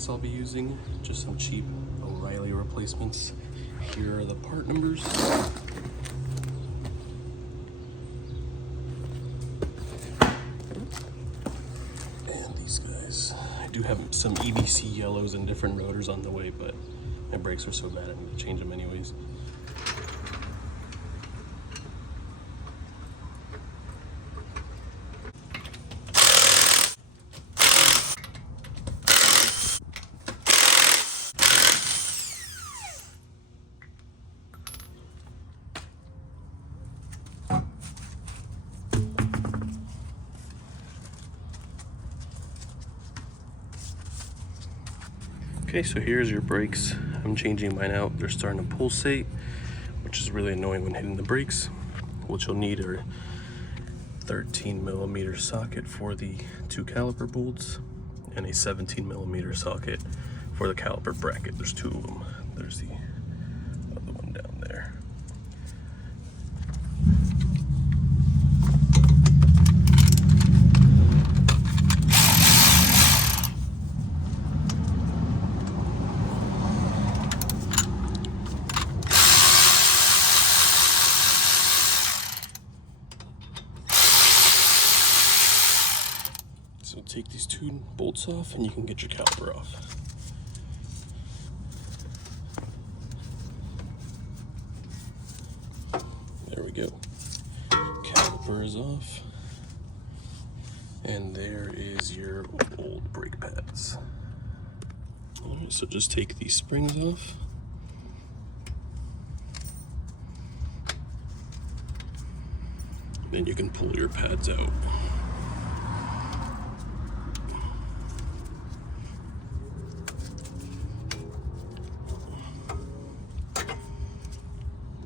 brakes I'll be using, just some cheap O'Reilly replacements. Here are the part numbers. And these guys. I do have some EBC yellows and different rotors on the way, but my brakes are so bad I need to change them anyways. Okay, so here's your brakes. I'm changing mine out. They're starting to pulsate, which is really annoying when hitting the brakes. What you'll need are 13mm socket for the 2 caliper bolts and a 17mm socket for the caliper bracket. There's 2 of them. There's the other one down there. So take these 2 bolts off and you can get your caliper off. There we go. Caliper is off. And there is your old brake pads. Alright, so just take these springs off. Then you can pull your pads out.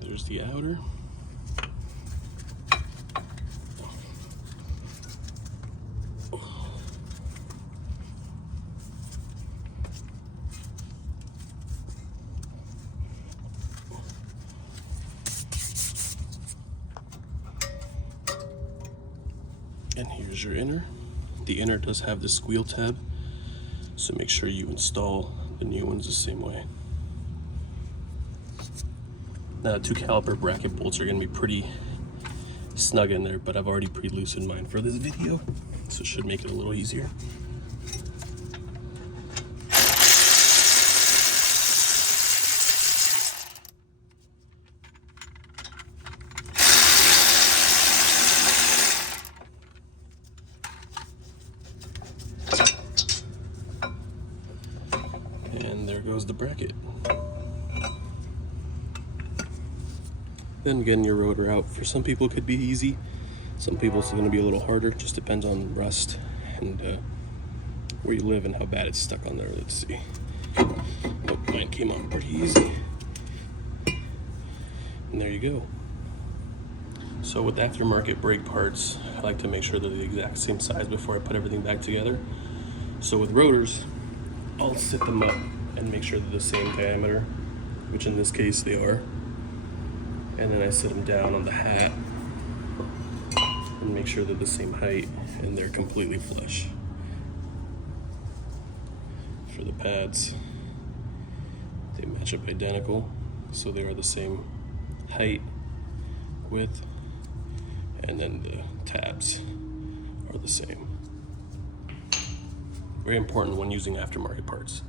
There's the outer. And here's your inner. The inner does have the squeal tab, so make sure you install the new ones the same way. Now, 2 caliper bracket bolts are going to be pretty snug in there, but I've already pre-loosened mine for this video, so it should make it a little easier. And there goes the bracket. Then getting your rotor out, for some people it could be easy, some people it's going to be a little harder. Just depends on rust and where you live and how bad it's stuck on there. Let's see. Oh, mine came out pretty easy. And there you go. So with aftermarket brake parts, I like to make sure they're the exact same size before I put everything back together. So with rotors, I'll sit them up and make sure they're the same diameter, which in this case they are. And then I sit them down on the hat and make sure they're the same height and they're completely flush. For the pads, they match up identical, so they are the same height, width, and then the tabs are the same. Very important when using aftermarket parts.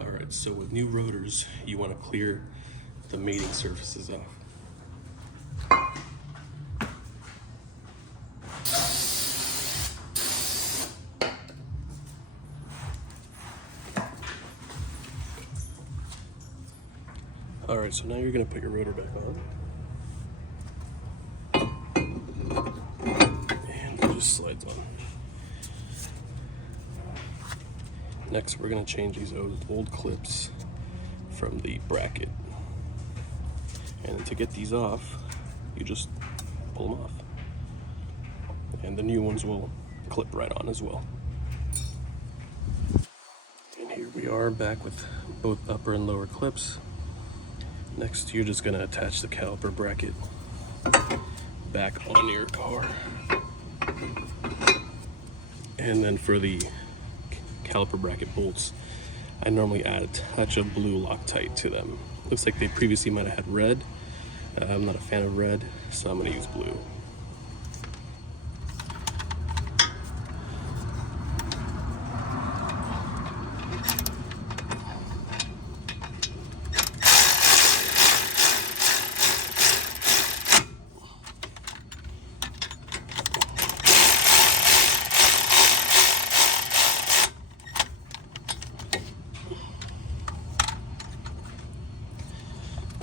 Alright, so with new rotors, you want to clear the mating surfaces off. Alright, so now you're going to put your rotor back on. And it just slides on. Next, we're going to change these old clips from the bracket. And to get these off, you just pull them off. And the new ones will clip right on as well. And here we are back with both upper and lower clips. Next, you're just going to attach the caliper bracket back on your car. And then for the caliper bracket bolts, I normally add a touch of blue Loctite to them. Looks like they previously might have had red. I'm not a fan of red, so I'm gonna use blue.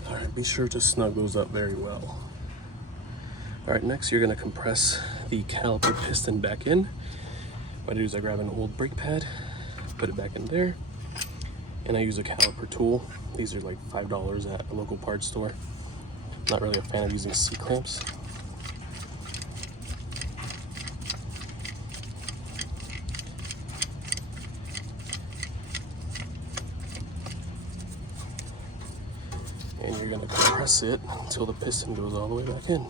All right, be sure to snug those up very well. All right, next you're gonna compress the caliper piston back in. What I do is I grab an old brake pad, put it back in there, and I use a caliper tool. These are like $5 at a local parts store. Not really a fan of using C-clamps. And you're gonna compress it until the piston goes all the way back in.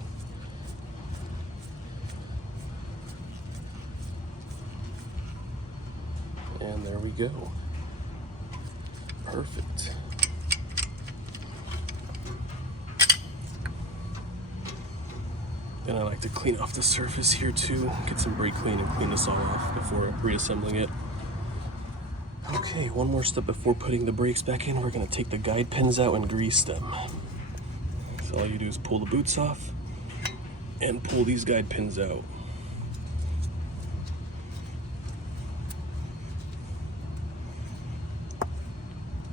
And there we go. Perfect. Then I like to clean off the surface here too. Get some brake clean and clean this all off before reassembling it. Okay, one more step before putting the brakes back in. We're gonna take the guide pins out and grease them. So all you do is pull the boots off and pull these guide pins out.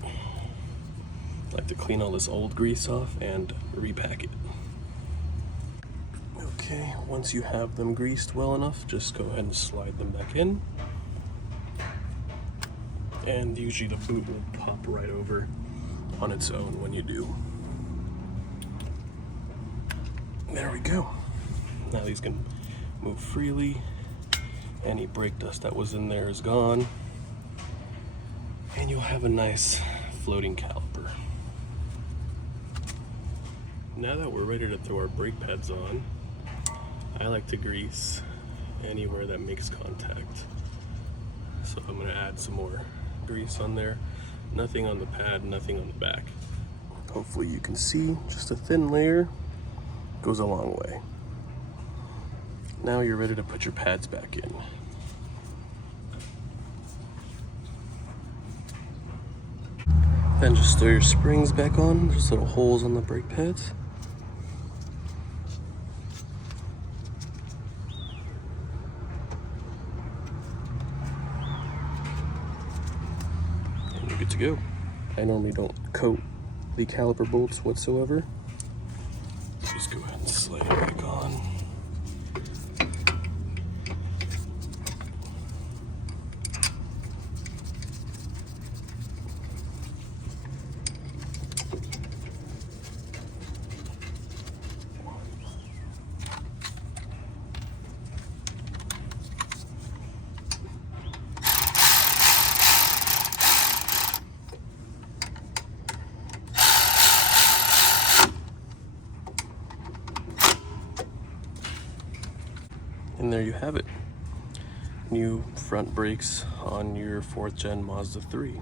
I like to clean all this old grease off and repack it. Okay, once you have them greased well enough, just go ahead and slide them back in. And usually the boot will pop right over on its own when you do. There we go. Now these can move freely. Any brake dust that was in there is gone. And you'll have a nice floating caliper. Now that we're ready to throw our brake pads on, I like to grease anywhere that makes contact. So I'm gonna add some more grease on there. Nothing on the pad, nothing on the back. Hopefully you can see, just a thin layer goes a long way. Now you're ready to put your pads back in. Then just throw your springs back on. There's little holes on the brake pads. And you're good to go. I normally don't coat the caliper bolts whatsoever. Just go ahead and slide it back on. And there you have it. New front brakes on your 4th Gen Mazda 3.